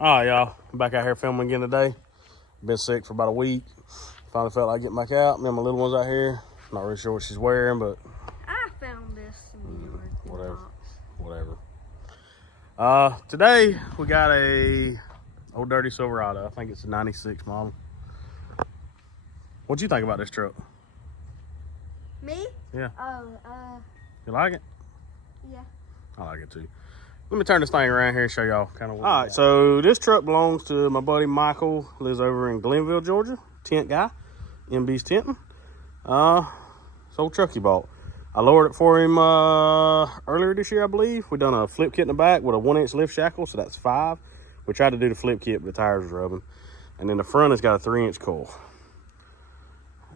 All right, y'all. I'm back out here filming again today. Been sick for about a week. Finally felt like getting back out. Me and my little one's out here. Not really sure what she's wearing, but I found this whatever. Today we got a old dirty Silverado. I think it's a 96 model. What'd you think about this truck? Me? Yeah. Oh, You like it? yeah. I like it too. Let me turn this thing around here and show y'all kind of what. All right, so this truck belongs to my buddy Michael, lives over in Glenville, Georgia. Tent guy, MB's Tenting. It's old truck he bought. I lowered it for him earlier this year, I believe. We done a flip kit in the back with a 1-inch lift shackle, so that's 5. We tried to do the flip kit, but the tires was rubbing. And then the front has got a 3-inch coil.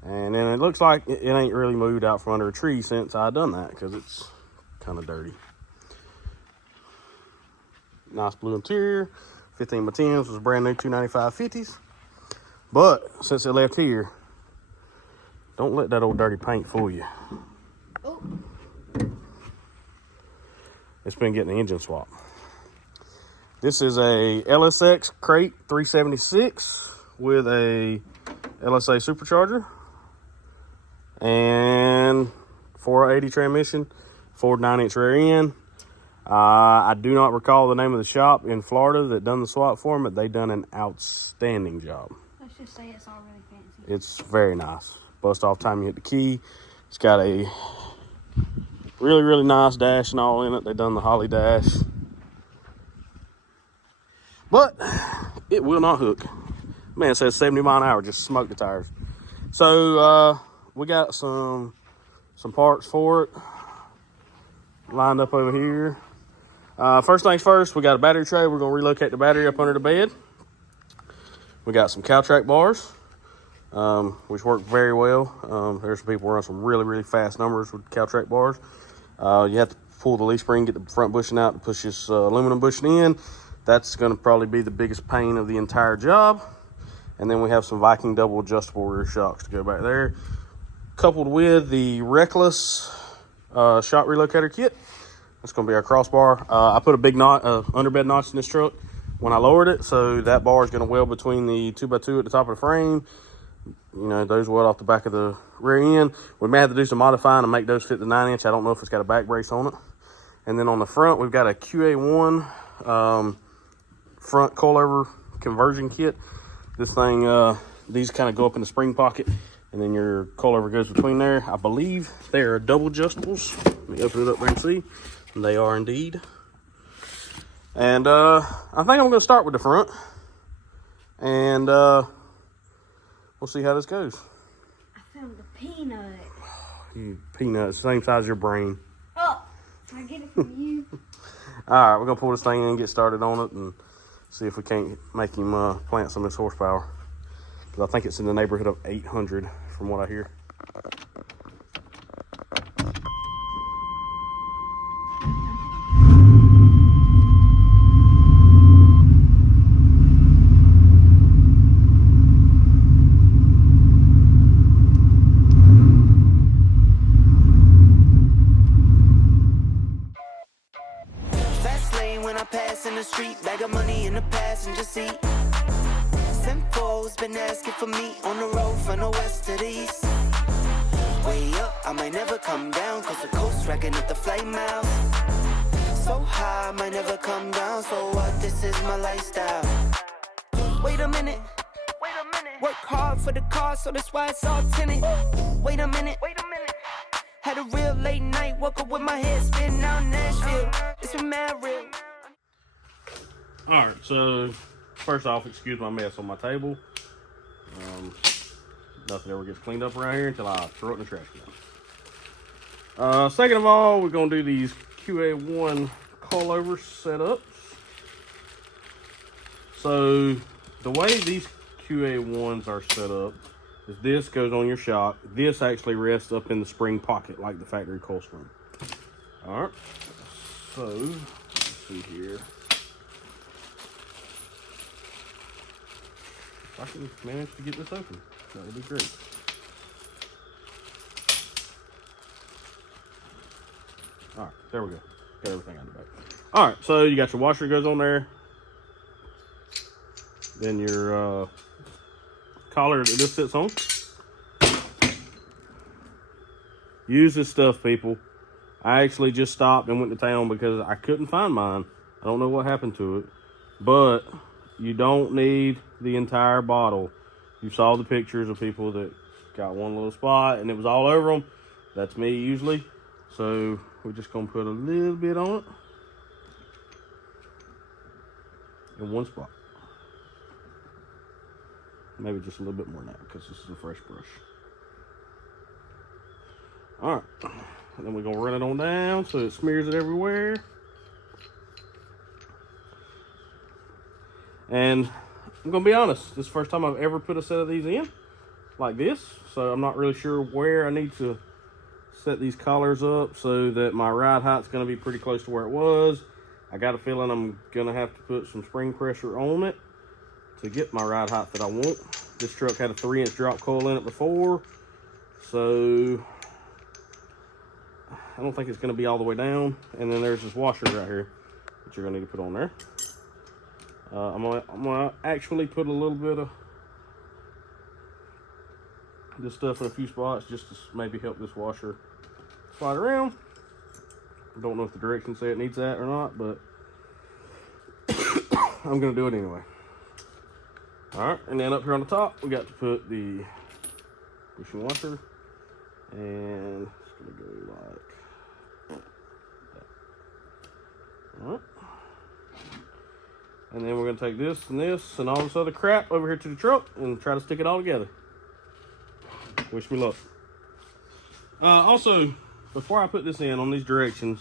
And then it looks like it ain't really moved out from under a tree since I done that, because it's kind of dirty. Nice blue interior, 15 by 10s, was brand new 295 50s. But since it left here, don't let that old dirty paint fool you. Oh. It's been getting the engine swap. This is a LSX crate 376 with a LSA supercharger and 480 transmission, Ford 9-inch rear end. I do not recall the name of the shop in Florida that done the swap for me, but they done an outstanding job. Let's just say it's all really fancy. It's very nice. Bust off time you hit the key. It's got a really, really nice dash and all in it. They done the Holly dash. But it will not hook. Man, it says 70 mile an hour, just smoke the tires. So we got some parts for it lined up over here. First things first, we got a battery tray. We're going to relocate the battery up under the bed. We got some CalTrack bars, which work very well. There's some people run some really, really fast numbers with CalTrack bars. You have to pull the leaf spring, get the front bushing out, and push this aluminum bushing in. That's going to probably be the biggest pain of the entire job. And then we have some Viking double adjustable rear shocks to go back there, coupled with the Reckless shock relocator kit. That's going to be our crossbar. I put a big knot, underbed notch in this truck when I lowered it, so that bar is going to weld between the 2x2 at the top of the frame. You know, those weld off the back of the rear end. We may have to do some modifying to make those fit the 9-inch. I don't know if it's got a back brace on it. And then on the front, we've got a QA1 front coilover conversion kit. This thing, these kind of go up in the spring pocket, and then your coilover goes between there. I believe they are double adjustables. Let me open it up there and see. They are indeed. And I think I'm going to start with the front. And we'll see how this goes. I found the peanut. You peanut, same size as your brain. Oh, can I get it from you? All right, we're going to pull this thing in and get started on it and see if we can't make him plant some of his horsepower. Because I think it's in the neighborhood of 800 from what I hear. When I pass in the street, bag of money in the passenger seat. Simcoe's been asking for me on the road from the west to the east. Way up, I might never come down, cause the coast racking up the flight miles. So high, I might never come down, so what, this is my lifestyle. Wait a minute, work hard for the car, so that's why it's all tinted. Wait a minute, had a real late night, woke up with my head spinning out in Nashville. It's been mad real. Alright, so first off, excuse my mess on my table. Nothing ever gets cleaned up around here until I throw it in the trash can. Second of all, we're going to do these QA1 coilover setups. So the way these QA1s are set up is this goes on your shock. This actually rests up in the spring pocket like the factory coil spring. Alright, so let's see here. If I can manage to get this open, that would be great. All right, there we go. Got everything out of the back. All right, so you got your washer goes on there. Then your collar that this sits on. Use this stuff, people. I actually just stopped and went to town because I couldn't find mine. I don't know what happened to it. But you don't need the entire bottle. You saw the pictures of people that got one little spot and it was all over them. That's me usually. So we're just going to put a little bit on it. In one spot. Maybe just a little bit more than that because this is a fresh brush. All right, and then we're gonna run it on down so it smears it everywhere. And I'm gonna be honest, this is the first time I've ever put a set of these in like this, so I'm not really sure where I need to set these collars up so that my ride height's gonna be pretty close to where it was. I got a feeling I'm gonna have to put some spring pressure on it to get my ride height that I want. This truck had a 3-inch drop coil in it before, so I don't think it's going to be all the way down. And then there's this washer right here that you're going to need to put on there. I'm gonna actually put a little bit of this stuff in a few spots just to maybe help this washer slide around. I don't know if the directions say it needs that or not, but I'm going to do it anyway. All right, and then up here on the top, we got to put the bushing washer, and it's going to go like that. All right. And then we're going to take this and all this other crap over here to the truck and try to stick it all together. Wish me luck. Also, before I put this in on these directions,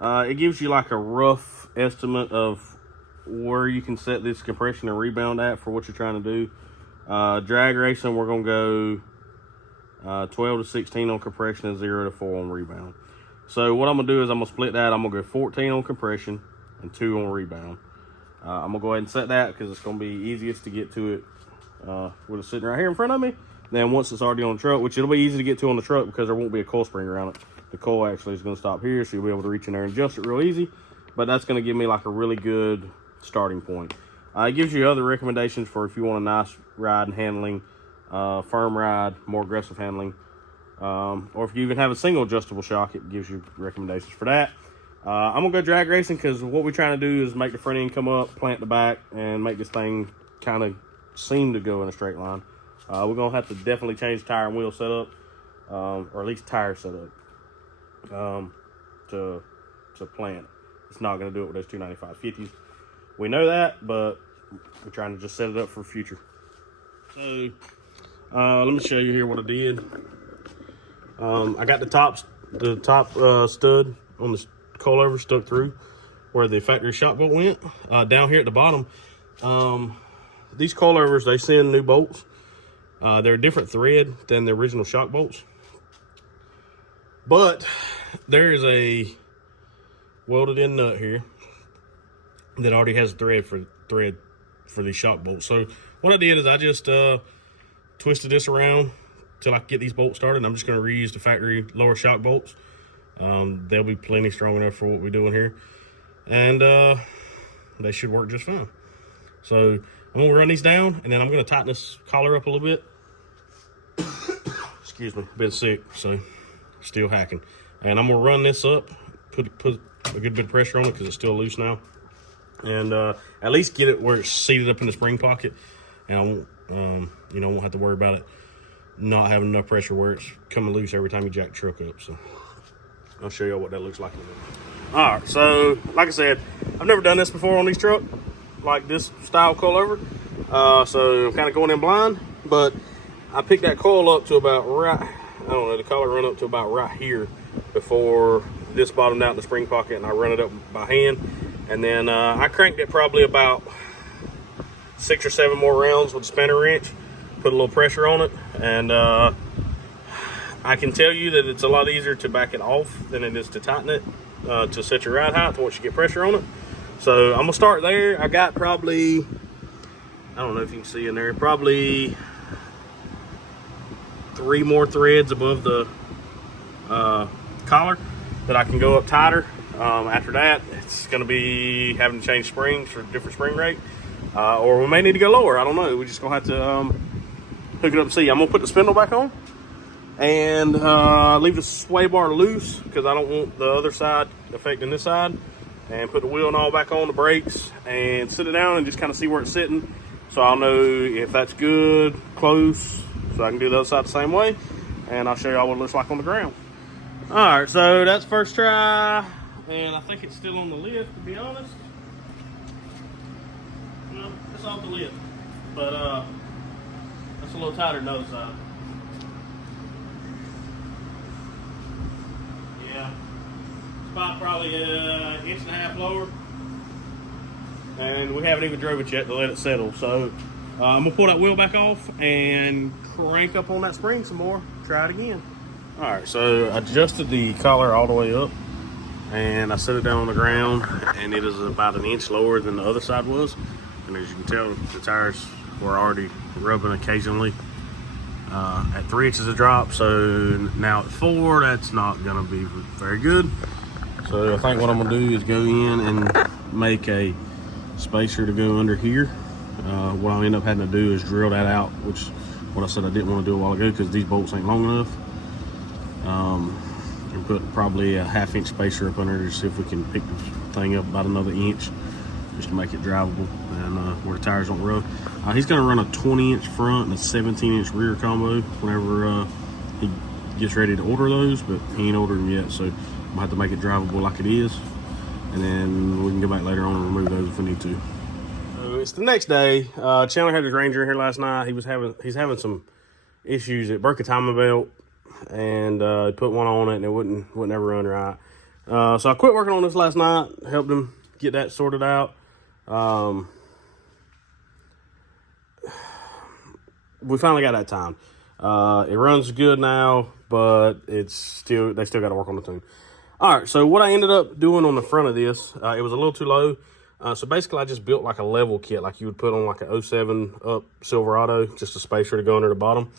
it gives you like a rough estimate of where you can set this compression and rebound at for what you're trying to do. Drag racing, we're going to go 12 to 16 on compression and 0 to 4 on rebound. So what I'm going to do is I'm going to split that. I'm going to go 14 on compression and 2 on rebound. I'm going to go ahead and set that because it's going to be easiest to get to it with it sitting right here in front of me. Then once it's already on the truck, which it'll be easy to get to on the truck because there won't be a coil spring around it. The coil actually is going to stop here, so you'll be able to reach in there and adjust it real easy. But that's going to give me like a really good starting point. It gives you other recommendations for if you want a nice ride and handling, firm ride, more aggressive handling, or if you even have a single adjustable shock, it gives you recommendations for that. I'm gonna go drag racing because what we're trying to do is make the front end come up, plant the back, and make this thing kind of seem to go in a straight line. We're gonna have to definitely change tire and wheel setup, or at least tire setup, to plant. It's not gonna do it with those 295/50s. We know that, but we're trying to just set it up for the future. So let me show you here what I did. I got the top stud on the coilover stuck through where the factory shock bolt went. Down here at the bottom, these coilovers, they send new bolts. They're a different thread than the original shock bolts, but there is a welded in nut here that already has a thread for the shock bolts. So what I did is I just twisted this around till I can get these bolts started. And I'm just going to reuse the factory lower shock bolts. They'll be plenty strong enough for what we're doing here, and they should work just fine. So I'm going to run these down, and then I'm going to tighten this collar up a little bit. Excuse me, been sick, so still hacking. And I'm going to run this up, put a good bit of pressure on it because it's still loose now, and at least get it where it's seated up in the spring pocket, and I won't, won't have to worry about it not having enough pressure where it's coming loose every time you jack the truck up. So I'll show you what that looks like in a minute. All right, so like I said, I've never done this before on these trucks, like this style coilover. So I'm kind of going in blind, but I picked that coil up to about the collar run up to about right here before this bottomed out in the spring pocket, and I run it up by hand. And then I cranked it probably about 6 or 7 more rounds with a spinner wrench, put a little pressure on it, and I can tell you that it's a lot easier to back it off than it is to tighten it to set your ride height once you get pressure on it. So I'm gonna start there. I got probably, I don't know if you can see in there, probably 3 more threads above the collar that I can go up tighter. After that, it's gonna be having to change springs for a different spring rate. or we may need to go lower. I don't know. We're just gonna have to hook it up and see. I'm gonna put the spindle back on and leave the sway bar loose because I don't want the other side affecting this side, and put the wheel and all back on, the brakes, and sit it down and just kind of see where it's sitting, so I'll know if that's good, close, so I can do the other side the same way, and I'll show y'all what it looks like on the ground. All right, so that's first try, and I think it's still on the lift, to be honest. No, it's off the lift, but that's a little tighter than the other side. Yeah, spot probably an inch and a half lower, and we haven't even drove it yet to let it settle. So I'm gonna pull that wheel back off and crank up on that spring some more. Try it again. All right, so I adjusted the collar all the way up, and I set it down on the ground, and it is about an inch lower than the other side was. And as you can tell, the tires were already rubbing occasionally at 3 inches of drop. So now at 4, that's not gonna be very good. So I think what I'm gonna do is go in and make a spacer to go under here. What I'll end up having to do is drill that out, which what I said I didn't want to do a while ago because these bolts ain't long enough. And put probably a 1/2 inch spacer up under there to see if we can pick the thing up about another inch, just to make it drivable and where the tires don't rub. He's going to run a 20-inch front and a 17-inch rear combo whenever he gets ready to order those, but he ain't ordered them yet, so I'm going to have to make it drivable like it is, and then we can go back later on and remove those if we need to. So it's the next day. Chandler had his Ranger in here last night. He's having some issues. It broke a timing belt, and he put one on it, and it wouldn't ever run right. So I quit working on this last night, helped him get that sorted out. We finally got that timed. It runs good now, but they still got to work on the tune. All right, so what I ended up doing on the front of this, it was a little too low. So basically I just built like a level kit, like you would put on like a 07 up Silverado, just a spacer to go under the bottom.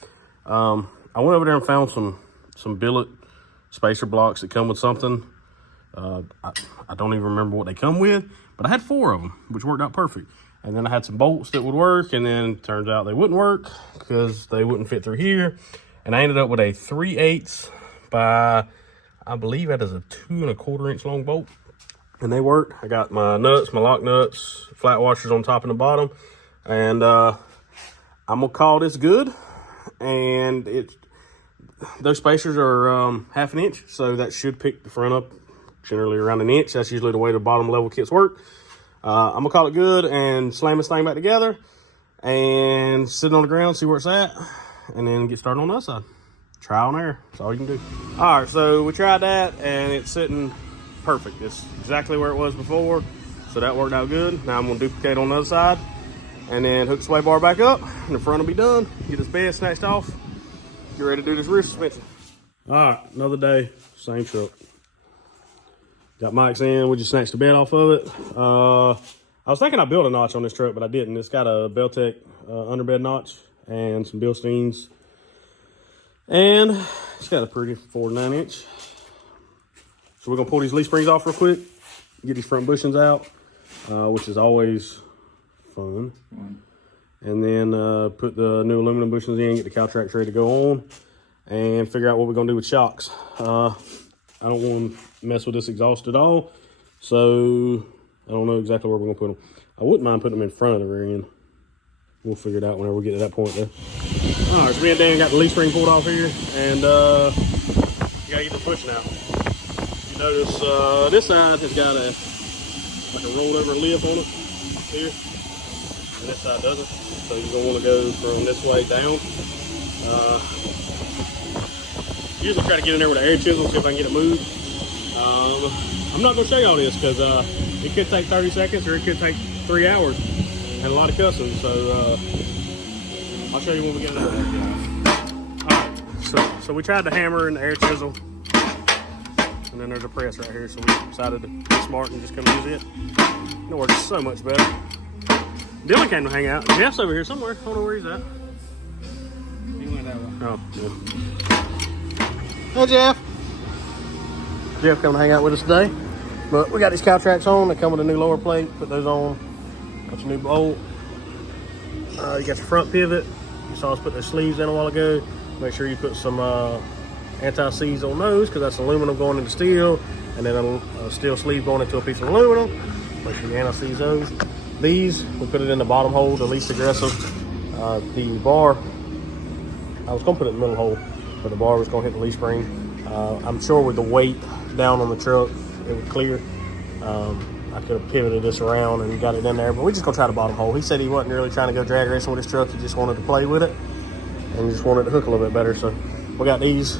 I went over there and found some billet spacer blocks that come with something. I don't even remember what they come with, but I had 4 of them, which worked out perfect. And then I had some bolts that would work, and then it turns out they wouldn't work because they wouldn't fit through here. And I ended up with a 3/8 by, I believe that is a 2 1/4 inch long bolt. And they worked. I got my nuts, my lock nuts, flat washers on top and the bottom. And I'm gonna call this good. And those spacers are 1/2 inch, so that should pick the front up generally around an inch. That's usually the way the bottom level kits work. I'm gonna call it good and slam this thing back together and sit it on the ground, see where it's at, and then get started on the other side. Trial and error, that's all you can do. All right, so we tried that and it's sitting perfect. It's exactly where it was before, so that worked out good. Now I'm gonna duplicate on the other side and then hook the sway bar back up, and the front will be done. Get this bed snatched off, get ready to do this rear suspension. All right, another day, same truck. Got Mike's in, we just snatched the bed off of it. I was thinking I built a notch on this truck, but I didn't. It's got a Beltec underbed notch and some Bilsteins. And it's got a pretty 4 9-inch. So we're gonna pull these leaf springs off real quick, get these front bushings out, which is always fun. And then put the new aluminum bushings in, get the cow tracks ready to go on, and figure out what we're gonna do with shocks. I don't want to mess with this exhaust at all, so I don't know exactly where we're gonna put them. I wouldn't mind putting them in front of the rear end. We'll figure it out whenever we get to that point there. All right, so me and Dan got the leaf spring pulled off here, and you gotta get the pushing out. You notice this side has got a rolled over lip on it here, and this side doesn't. So you're gonna want to go from this way down. Usually try to get in there with an air chisel, see if I can get it moved. I'm not gonna show y'all this because it could take 30 seconds or it could take 3 hours and a lot of cussing. So I'll show you when we get into that. All right, so we tried the hammer and the air chisel, and then there's a press right here. So we decided to be smart and just come use it. It works so much better. Dylan came to hang out. Jeff's over here somewhere. I don't know where he's at. He went that way. Oh, good. Hey, Jeff. Jeff coming to hang out with us today. But we got these cow tracks on. They come with a new lower plate. Put those on. Got your new bolt. You got your front pivot. You saw us put the sleeves in a while ago. Make sure you put some anti-seize on those because that's aluminum going into steel, and then a steel sleeve going into a piece of aluminum. Make sure you anti-seize those. These, we put it in the bottom hole, the least aggressive. The bar, I was going to put it in the middle hole, but the bar was going to hit the leaf spring. I'm sure with the weight down on the truck, it would clear. I could have pivoted this around and got it in there, but we're just going to try the bottom hole. He said he wasn't really trying to go drag racing with his truck. He just wanted to play with it and just wanted to hook a little bit better. So we got these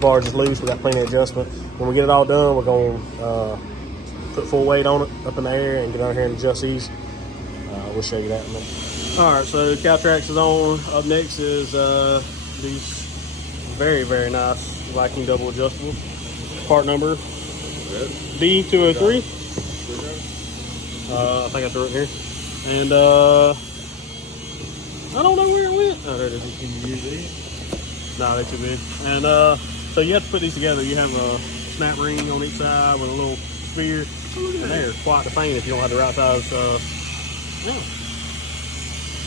bars is loose. We got plenty of adjustment. When we get it all done, we're going to put full weight on it up in the air and get out here and adjust these. We'll show you that in a minute. All right, so Caltrax is on. Up next is these very, very nice Viking double adjustable. Part number D203. I think I threw it here. And I don't know where it went. Oh, there it is. Can you use these? No, they're too big. And so you have to put these together. You have a snap ring on each side with a little spear. And they're quite the pain if you don't have the right size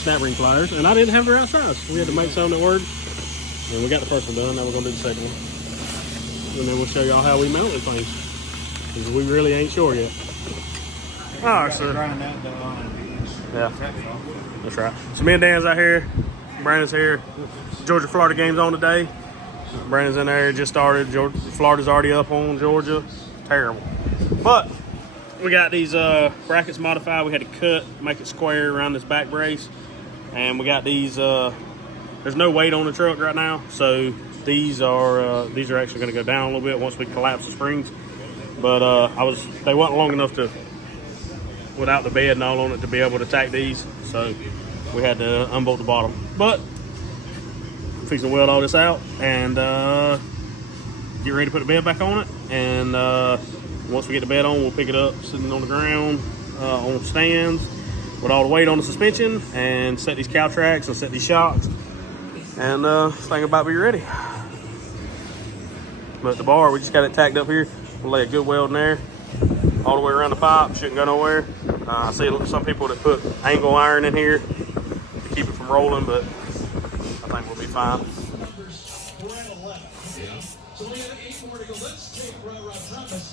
snap ring pliers. And I didn't have the right size. We had to make something that worked. And we got the first one done. Now we're going to do the second one. And then we'll show y'all how we mounted things. Because we really ain't sure yet. All right, sir. Yeah, that's right. So me and Dan's out here. Brandon's here. Georgia Florida game's on today. Brandon's in there. Just started. Florida's already up on Georgia. Terrible. But we got these brackets modified. We had to cut, make it square around this back brace. And we got these. There's no weight on the truck right now, so these are actually going to go down a little bit once we collapse the springs. But they wasn't long enough to, without the bed and all on it, to be able to tack these. So we had to unbolt the bottom. But I'm fixing to weld all this out and get ready to put the bed back on it. And once we get the bed on, we'll pick it up sitting on the ground on stands with all the weight on the suspension and set these Caltrax and set these shocks. And this thing about to be ready. But the bar, we just got it tacked up here. We'll lay a good weld in there all the way around the pipe. Shouldn't go nowhere. I see some people that put angle iron in here to keep it from rolling, but I think we'll be fine.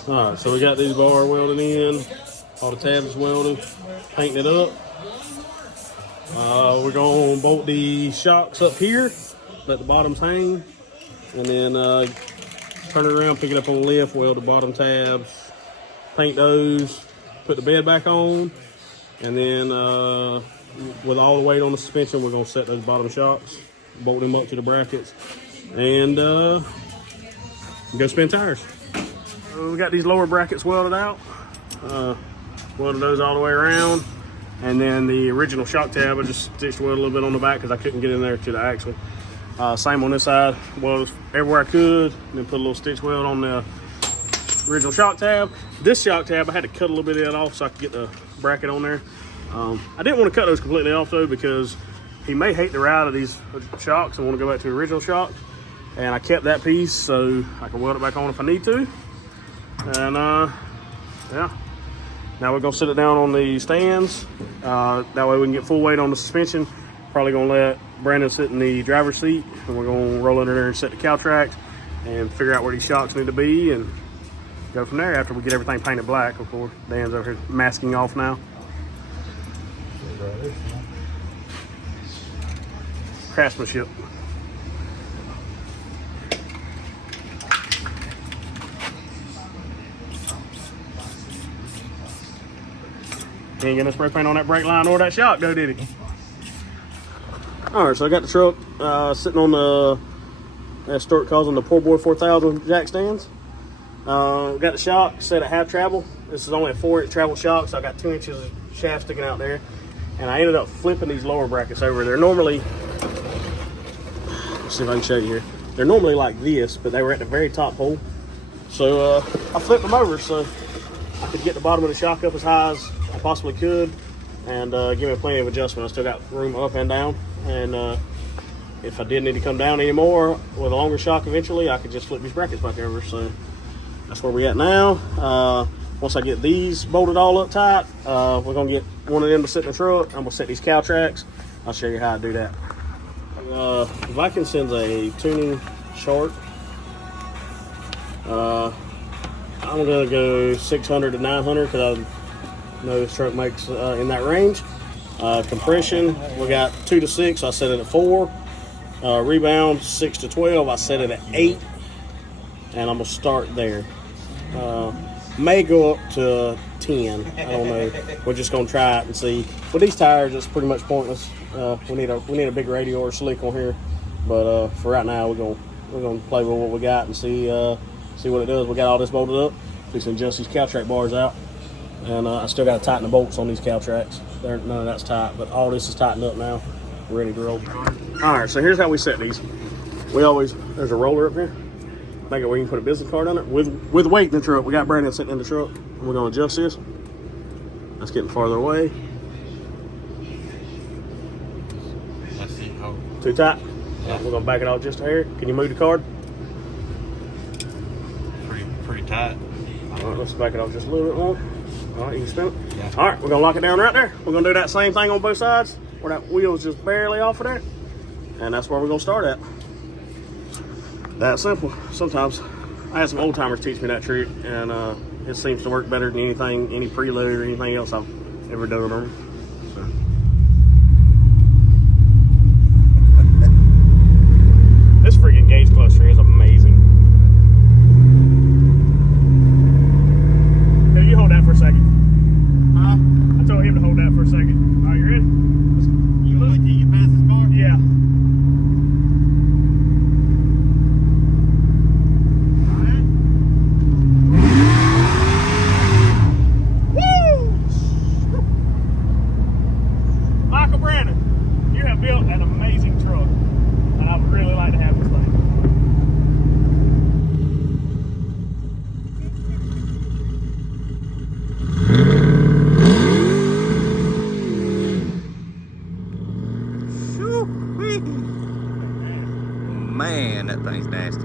All right, so we got these bar welded in. All the tabs welded, painting it up. We're going to bolt the shocks up here, let the bottoms hang, and then turn it around, pick it up on the lift, weld the bottom tabs, paint those, put the bed back on, and then with all the weight on the suspension, we're going to set those bottom shocks, bolt them up to the brackets, and go spin tires. So we got these lower brackets welded out, welded those all the way around. And then the original shock tab, I just stitched weld a little bit on the back because I couldn't get in there to the axle. Same on this side, welded everywhere I could, and then put a little stitch weld on the original shock tab. This shock tab, I had to cut a little bit of that off so I could get the bracket on there. I didn't want to cut those completely off though because he may hate the ride of these shocks and want to go back to the original shocks. And I kept that piece so I can weld it back on if I need to. And yeah. Now we're gonna sit it down on the stands. That way we can get full weight on the suspension. Probably gonna let Brandon sit in the driver's seat and we're gonna roll under there and set the Caltrax and figure out where these shocks need to be and go from there after we get everything painted black. Of course, Dan's over here masking off now. Craftsmanship. He ain't getting spray paint on that brake line or that shock though, did he? All right, so I got the truck sitting on the, as Stuart calls them, the Poor Boy 4000 jack stands. Got the shock set at half travel. This is only a 4-inch travel shock, so I got 2 inches of shaft sticking out there. And I ended up flipping these lower brackets over. They're normally, let's see if I can show you here. They're normally like this, but they were at the very top hole. So I flipped them over so I could get the bottom of the shock up as high as I possibly could and give me plenty of adjustment. I still got room up and down, and if I did need to come down anymore with a longer shock eventually, I could just flip these brackets back over. So that's where we're at now. once I get these bolted all up tight, we're gonna get one of them to sit in the truck. I'm gonna set these cow tracks. I'll show you how to do that. Viking sends a tuning chart. I'm gonna go 600 to 900 because I know this truck makes in that range. Compression, we got 2 to 6. I set it at 4. Rebound 6 to 12. I set it at 8, and I'm gonna start there. May go up to 10. I don't know. We're just gonna try it and see. With these tires, it's pretty much pointless. We need a big radial or slick on here, but for right now, we're gonna play with what we got and see what it does. We got all this bolted up. We can adjust these cow track bars out, and I still got to tighten the bolts on these cow tracks. None of that's tight, but all this is tightened up now. We're ready to roll. All right, so here's how we set these. There's a roller up here. Make it where you can put a business card on it with weight in the truck. We got Brandon sitting in the truck, and we're gonna adjust this. That's getting farther away. Too tight? Yeah. We're gonna back it off just a hair. Can you move the card? Pretty tight. All right, let's back it off just a little bit more. All right, you can spin it. Yeah. All right, we're gonna lock it down right there. We're gonna do that same thing on both sides, where that wheel's just barely off of there, and that's where we're gonna start at. That simple. Sometimes I had some old timers teach me that trick, and it seems to work better than any preload or anything else I've ever done on them. This freaking gauge cluster is amazing. Here, you hold that for a second. I told him to hold that for a second. All right, you ready? You look, can you pass this car? Yeah. Woo! Michael Brandon, you have built an amazing truck, and I would really like to have this thing. Man, that thing's nasty.